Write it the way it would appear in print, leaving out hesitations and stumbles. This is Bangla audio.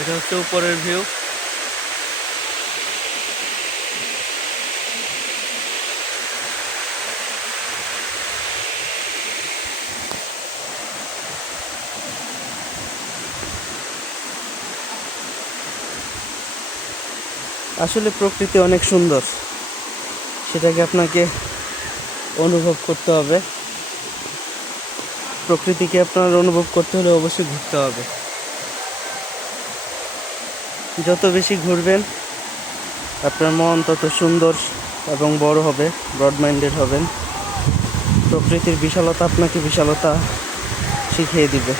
এটা হচ্ছে উপরের ভিউ। আসলে প্রকৃতি অনেক সুন্দর, সেটাকে আপনাকে অনুভব করতে হবে। প্রকৃতিকে আপনার অনুভব করতে হলে অবশ্যই ঘুরতে হবে। যত বেশি ঘুরবেন আপনার মন তত সুন্দর এবং বড় হবে, ব্রড মাইন্ডেড হবেন। প্রকৃতির বিশালতা আপনাকে বিশালতা শিখিয়ে দিবে।